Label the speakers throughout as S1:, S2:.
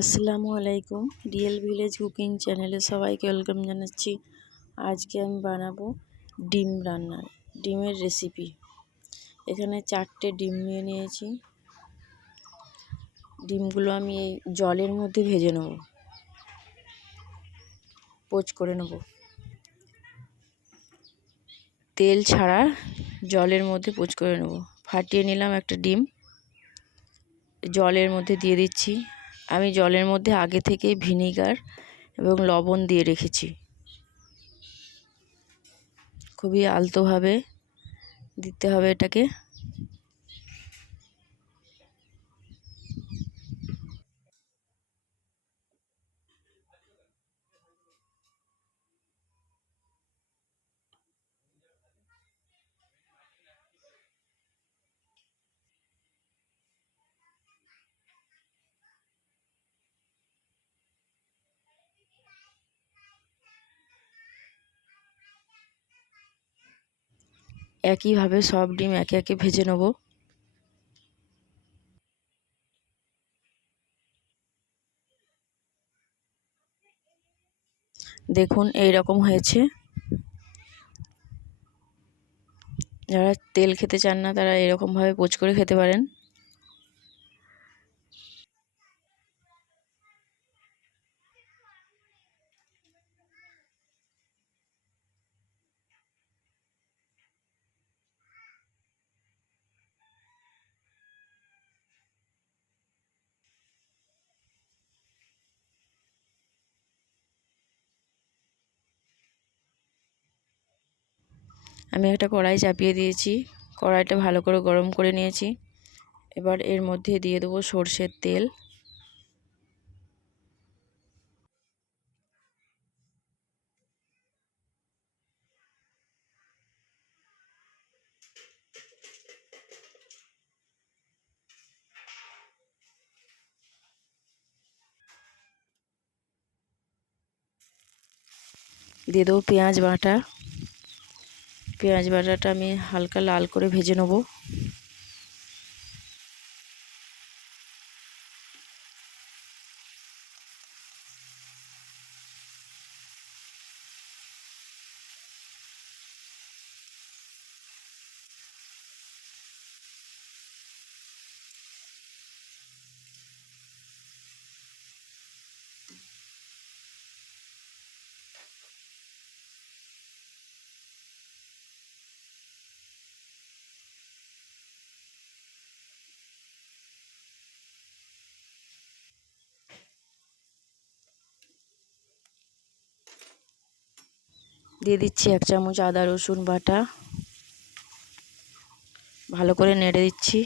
S1: আসসালামু আলাইকুম। Real village cooking চ্যানেলে সবাইকে ওয়েলকাম জানাচ্ছি। আজকে আমি বানাবো ডিম রান্না, ডিমের রেসিপি এখানে চারটে ডিম নিয়ে নিয়েছি। ডিমগুলো আমি এই জলের মধ্যে ভেজে নেব। পোচ করে নেব। তেল ছাড়া জলের মধ্যে পোচ করে নেব। ফাটিয়ে নিলাম একটা ডিম। জলের মধ্যে দিয়ে দিচ্ছি আমি জলের মধ্যে আগে থেকে ভিনিগার এবং লবণ দিয়ে রেখেছি। খুবই আলতোভাবে দিতে হবে এটাকে। একইভাবে সব ডিম একে একে ভেজে নেব। দেখুন এই রকম হয়েছে। যারা তেল খেতে চান না, তারা এরকমভাবে পোচ করে খেতে পারেন। আমি একটা কড়াই চাপিয়ে দিয়েছি। কড়াইটা ভালো করে গরম করে নিয়েছি। এবার এর মধ্যে দিয়ে দেবো সর্ষের তেল। দিয়ে দেবো পেঁয়াজ বাটা। পেঁয়াজ বাটাটা আমি হালকা লাল করে ভেজে নেব। দিয়ে দিচ্ছি এক চামচ আদা রসুন বাটা। ভালো করে নেড়ে দিচ্ছি।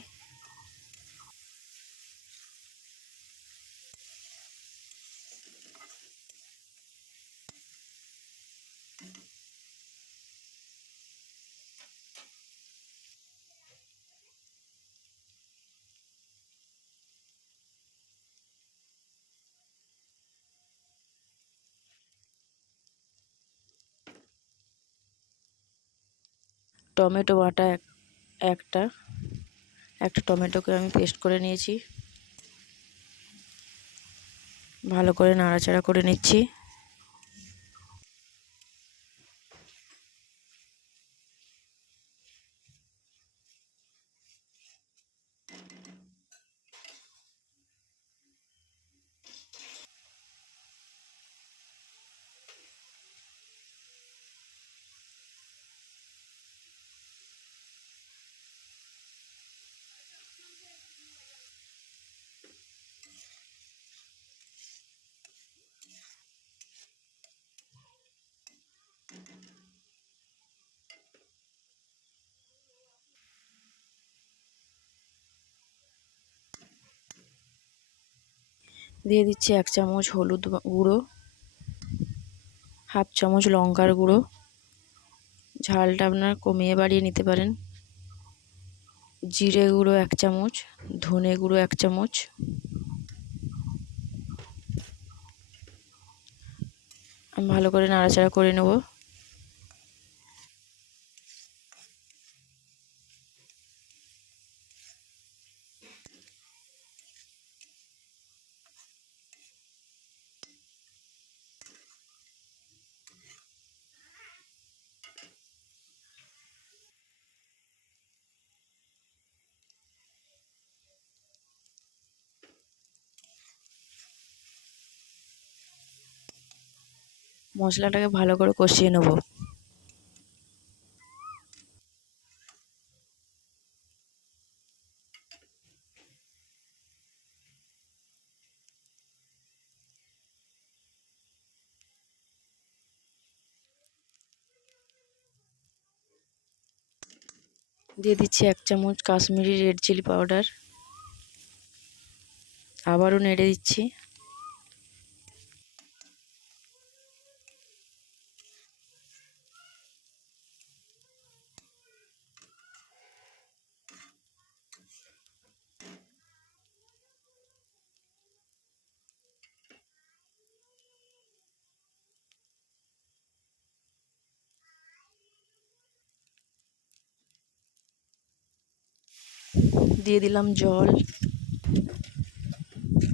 S1: টমেটো বাটা একটা একটা টমেটোকে আমি পেস্ট করে নিয়েছি। ভালো করে নাড়াচাড়া করে নিচ্ছি। দিয়ে দিচ্ছি এক চামচ হলুদ গুঁড়ো, হাফ চামচ লঙ্কার গুঁড়ো। ঝালটা আপনার কমিয়ে বাড়িয়ে নিতে পারেন। জিরে গুঁড়ো এক চামচ, ধনে গুঁড়ো এক চামচ। আমি ভালো করে নাড়াচাড়া করে নেব। মশলাটাকে ভালো করে কষিয়ে নেব। দিয়ে দিচ্ছি এক চামচ কাশ্মীরি রেড চিলি পাউডার আবারও নেড়ে দিচ্ছি। দিয়ে দিলাম জল।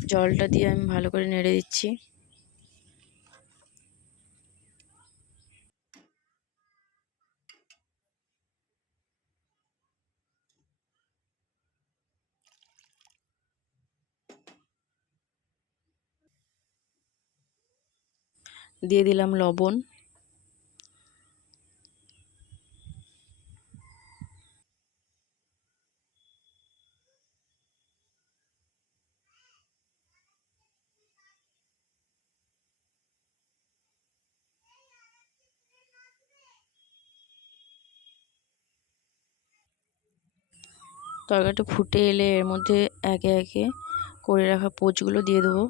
S1: জলটা দিয়ে আমি ভালো করে নেড়ে দিচ্ছি। দিয়ে দিলাম লবণ। তরকারিটা ফুটে এলে এর মধ্যে একে একে করে রাখা পোচগুলো দিয়ে দেবো।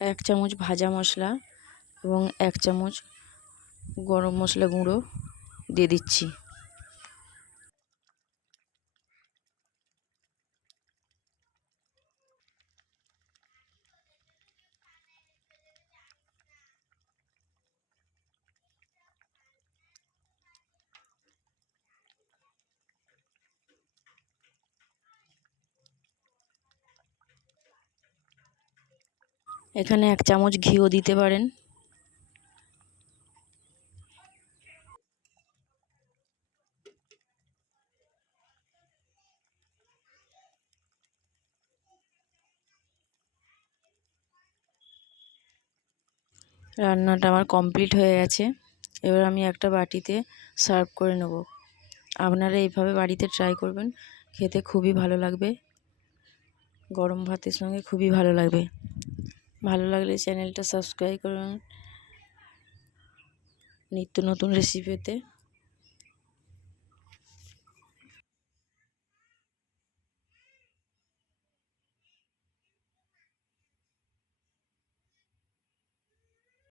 S1: এক চামচ ভাজা মশলা এবং এক চামচ গরম মশলা গুঁড়ো দিয়ে দিচ্ছি। এখানে এক চামচ ঘিও দিতে পারেন। রান্নাটা আমার কমপ্লিট হয়ে গেছে। এবার আমি একটা বাটিতে সার্ভ করে নেব। আপনারা এইভাবে বাড়িতে ট্রাই করবেন, খেতে খুবই ভালো লাগবে। গরম ভাতের সঙ্গে খুবই ভালো লাগবে। ভালো লাগলে চ্যানেলটা সাবস্ক্রাইব করুন। নিত্য নতুন রেসিপি পেতে